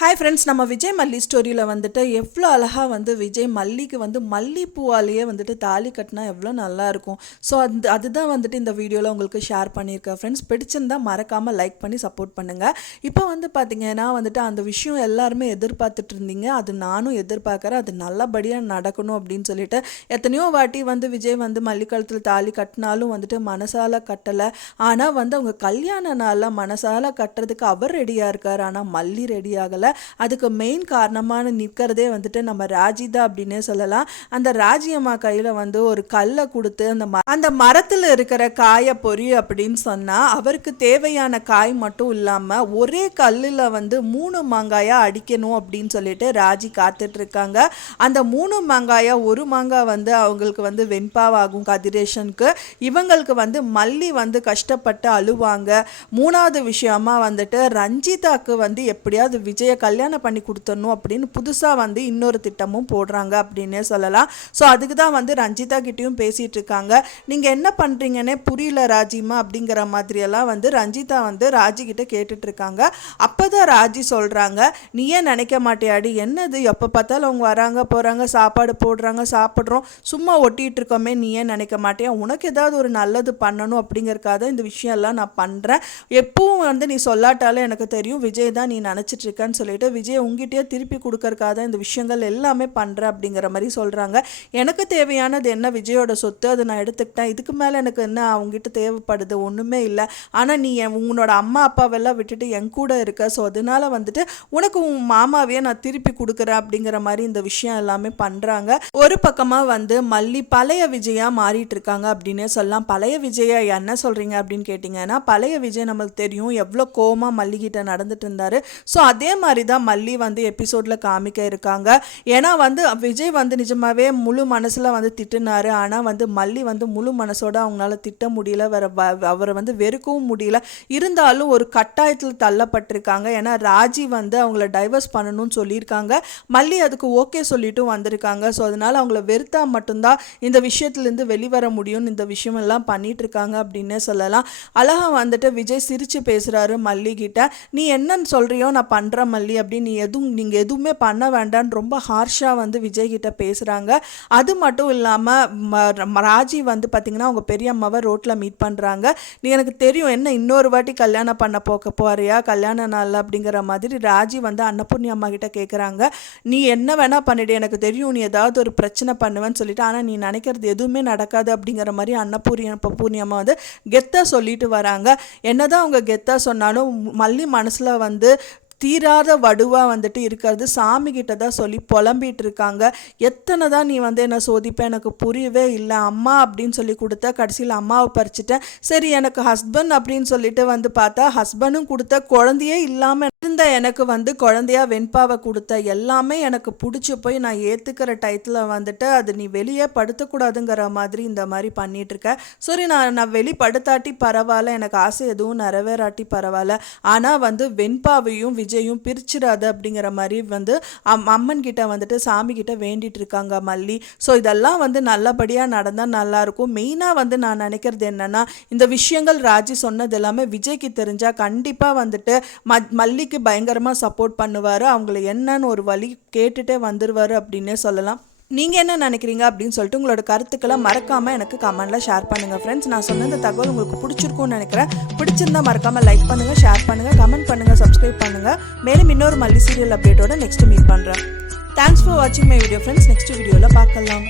Hi friends, நம்ம விஜய் மல்லி ஸ்டோரியில் வந்துட்டு எவ்வளோ அழகாக வந்து விஜய் மல்லிக்கு வந்து மல்லிப்பூவாலேயே வந்துட்டு தாலி கட்டினா எவ்வளோ நல்லாயிருக்கும். ஸோ அதுதான் வந்துட்டு இந்த வீடியோவில் உங்களுக்கு ஷேர் பண்ணியிருக்கேன் ஃப்ரெண்ட்ஸ். பிடிச்சிருந்தா மறக்காமல் லைக் பண்ணி சப்போர்ட் பண்ணுங்கள். இப்போ வந்து பார்த்திங்கன்னா வந்துட்டு அந்த விஷயம் எல்லாருமே எதிர்பார்த்துட்டு இருந்தீங்க, அது நானும் எதிர்பார்க்குறேன். அது நல்லபடியாக நடக்கணும் அப்படின்னு சொல்லிட்டு எத்தனையோ வாட்டி வந்து விஜய் வந்து மல்லிக்காலத்தில் தாலி கட்டினாலும் வந்துட்டு மனசால கட்டலை. ஆனால் வந்து அவங்க கல்யாண நாளில் மனசால கட்டுறதுக்கு அவர் ரெடியாக இருக்கார், ஆனால் மல்லி ரெடி ஆகலை. அதுக்கு மெயின் காரணமான நிற்கிறதே வந்துட்டு நம்ம ராஜி தான் அப்படின்னே சொல்லலாம். அந்த ராஜி அம்மா கையில் வந்து ஒரு கல்லை கொடுத்து அந்த மரத்தில் இருக்கிற காயை பொறி அப்படின்னு சொன்னால் அவருக்கு தேவையான காய் மட்டும் இல்லாமல் ஒரே கல்லில் வந்து 3 மாங்காயாக அடிக்கணும் அப்படின்னு சொல்லிட்டு ராஜி காத்துட்டு இருக்காங்க. அந்த 3 மாங்காயா ஒரு மாங்காய் வந்து அவங்களுக்கு வந்து வெண்பாவாகும் கதிரேஷனுக்கு, இவங்களுக்கு வந்து மல்லி வந்து கஷ்டப்பட்டு அழுவாங்க. 3வது விஷயமா வந்துட்டு ரஞ்சிதாக்கு வந்து எப்படியாவது விஜய கல்யாணம் பண்ணி கொடுத்துடணும் அப்படின்னு புதுசாக வந்து இன்னொரு திட்டமும் போடுறாங்க அப்படின்னே சொல்லலாம். ஸோ அதுக்கு தான் வந்து ரஞ்சிதா கிட்டேயும் பேசிகிட்டு இருக்காங்க. நீங்கள் என்ன பண்ணுறீங்கன்னே புரியல ராஜிமா அப்படிங்கிற மாதிரியெல்லாம் வந்து ரஞ்சிதா வந்து ராஜி கிட்ட கேட்டுட்ருக்காங்க. அப்போ தான் ராஜி சொல்கிறாங்க, நீ ஏன் நினைக்க மாட்டியாடி, என்னது எப்போ பார்த்தாலும் அவங்க வராங்க போகிறாங்க, சாப்பாடு போடுறாங்க, சாப்பிட்றோம், சும்மா ஒட்டிகிட்டு இருக்கோமே, நீ ஏன் நினைக்க மாட்டியா, உனக்கு ஏதாவது ஒரு நல்லது பண்ணணும் அப்படிங்கிறக்காக இந்த விஷயம்லாம் நான் பண்ணுறேன். எப்பவும் வந்து நீ சொல்லாட்டாலும் எனக்கு தெரியும் விஜய் தான் நீ நினச்சிட்ருக்கன்னு சொல்லிட்டு விஜய் உங்ககிட்டயே திருப்பி கொடுக்கறக்காக இந்த விஷயங்கள் எல்லாமே பண்ணுறேன் அப்படிங்கிற மாதிரி சொல்கிறாங்க. எனக்கு தேவையானது என்ன, விஜயோட சொத்து, அதை நான் எடுத்துக்கிட்டேன். இதுக்கு மேலே எனக்கு என்ன அவங்ககிட்ட தேவைப்படுது, ஒன்றுமே இல்லை. ஆனால் நீ உன்னோட அம்மா அப்பாவெல்லாம் விட்டுட்டு என் கூட இருக்க, ஸோ அதனால வந்துட்டு உனக்கு உன் மாமாவையே நான் திருப்பி கொடுக்குறேன் அப்படிங்கிற மாதிரி இந்த விஷயம் எல்லாமே பண்ணுறாங்க. ஒரு பக்கமாக வந்து மல்லி பழைய விஜயாக மாறிட்டு இருக்காங்க அப்படின்னே சொல்லலாம். பழைய விஜயா என்ன சொல்கிறீங்க அப்படின்னு கேட்டிங்கன்னா, பழைய விஜய் நம்மளுக்கு தெரியும் எவ்வளோ கோவமாக மல்லிகிட்ட நடந்துட்டு இருந்தார். ஸோ அதே மாதிரி தான் மல்லி வந்து எபிசோடில் காமிக்க இருக்காங்க. ஏன்னா வந்து விஜய் வந்து நிஜமாவே முழு மனசில் வந்து திட்டுனாரு. ஆனால் வந்து மல்லி வந்து முழு மனசோட அவங்களால திட்ட முடியல, அவரை வந்து வெறுக்கவும் முடியல. இருந்தாலும் ஒரு கட்டாயத்தில் தள்ளப்பட்டிருக்காங்க. ஏன்னா ராஜி வந்து அவங்கள டைவர்ஸ் பண்ணணும்னு சொல்லியிருக்காங்க. மல்லி அதுக்கு ஓகே சொல்லிட்டு வந்திருக்காங்க. ஸோ அதனால அவங்கள வெறுத்தா மட்டும்தான் இந்த விஷயத்துலேருந்து வெளிவர முடியும்னு இந்த விஷயம் எல்லாம் பண்ணிட்டு இருக்காங்க அப்படின்னே சொல்லலாம். அழகா வந்துட்டு விஜய் சிரிச்சு பேசுறாரு மல்லி கிட்ட, நீ என்னன்னு சொல்றியோ நான் பண்றேன் மல்லி அப்படின்னு நீங்கள் எதுவுமே பண்ண வேண்டான்னு ரொம்ப ஹார்ஷாக வந்து விஜய் கிட்ட பேசுகிறாங்க. அது மட்டும் இல்லாமல் ராஜி வந்து பார்த்திங்கன்னா அவங்க பெரிய அம்மாவை ரோட்டில் மீட் பண்ணுறாங்க. நீ எனக்கு தெரியும் என்ன இன்னொரு வாட்டி கல்யாணம் பண்ண போறியா கல்யாண நாள் அப்படிங்கிற மாதிரி ராஜி வந்து அன்னபூர்ணி அம்மா கிட்ட கேட்குறாங்க. நீ என்ன வேணால் பண்ணிடு, எனக்கு தெரியும் நீ ஏதாவது ஒரு பிரச்சனை பண்ணுவேன்னு சொல்லிட்டு, ஆனால் நீ நினைக்கிறது எதுவுமே நடக்காது அப்படிங்கிற மாதிரி அன்னபூர்ணி அம்மா வந்து கெத்தாக சொல்லிட்டு வராங்க. என்னதான் அவங்க கெத்தாக சொன்னாலும் மல்லி மனசில் வந்து தீராத வடுவாக வந்துட்டு இருக்கிறது சாமி கிட்ட தான் சொல்லி புலம்பிகிட்டு இருக்காங்க. எத்தனை தான் நீ வந்து என்னை சோதிப்பேன், எனக்கு புரியவே இல்லை. அம்மா அப்படின்னு சொல்லி கொடுத்த கடைசியில் அம்மாவை பறிச்சிட்டேன். சரி எனக்கு ஹஸ்பண்ட் அப்படின்னு சொல்லிட்டு வந்து பார்த்தா ஹஸ்பண்டும் கொடுத்த, குழந்தையே இல்லாமல் இருந்த எனக்கு வந்து குழந்தையா வெண்பாவை கொடுத்த, எல்லாமே எனக்கு பிடிச்சி போய் நான் ஏற்றுக்கிற டயத்தில் வந்துட்டு அது நீ வெளியே படுத்தக்கூடாதுங்கிற மாதிரி இந்த மாதிரி பண்ணிகிட்ருக்க. சரி நான் வெளிப்படுத்தாட்டி பரவாயில்ல, எனக்கு ஆசை எதுவும் நிறைவேறாட்டி பரவாயில்ல, ஆனால் வந்து வெண்பாவையும் விஜயும் பிரிச்சிடாது அப்படிங்கிற மாதிரி வந்து அம்மன் கிட்ட வந்துட்டு சாமி கிட்ட வேண்டிட்டு இருக்காங்க மல்லி. ஸோ இதெல்லாம் வந்து நல்லபடியாக நடந்தால் நல்லாயிருக்கும். மெயினாக வந்து நான் நினைக்கிறது என்னென்னா, இந்த விஷயங்கள் ராஜி சொன்னது எல்லாமே விஜய்க்கு தெரிஞ்சால் கண்டிப்பாக வந்துட்டு மல்லிக்கு பயங்கரமாக சப்போர்ட் பண்ணுவார். அவங்கள என்னன்னு ஒரு வழி கேட்டுட்டே வந்துடுவார் அப்படின்னே சொல்லலாம். நீங்கள் என்ன நினைக்கிறீங்க அப்படின்னு சொல்லிட்டு உங்களோட கருத்துக்களை மறக்காமல் எனக்கு கமெண்ட்டில் ஷேர் பண்ணுங்கள் ஃப்ரெண்ட்ஸ். நான் சொன்ன இந்த தகவல் உங்களுக்கு பிடிச்சிருக்கும்னு நினைக்கிறேன். பிடிச்சிருந்தால் மறக்காமல் லைக் பண்ணுங்கள், ஷேர் பண்ணுங்கள், கமெண்ட் பண்ணுங்கள், சப்ஸ்கிரைப் பண்ணுங்கள். மேலும் இன்னொரு மல்லி சீரியல் அப்டேட்டோட நெக்ஸ்ட் மீட் பண்ணுறேன். தேங்க்ஸ் ஃபார் வாட்சிங் மை வீடியோ ஃப்ரெண்ட்ஸ். நெக்ஸ்ட் வீடியோவில் பார்க்கலாம்.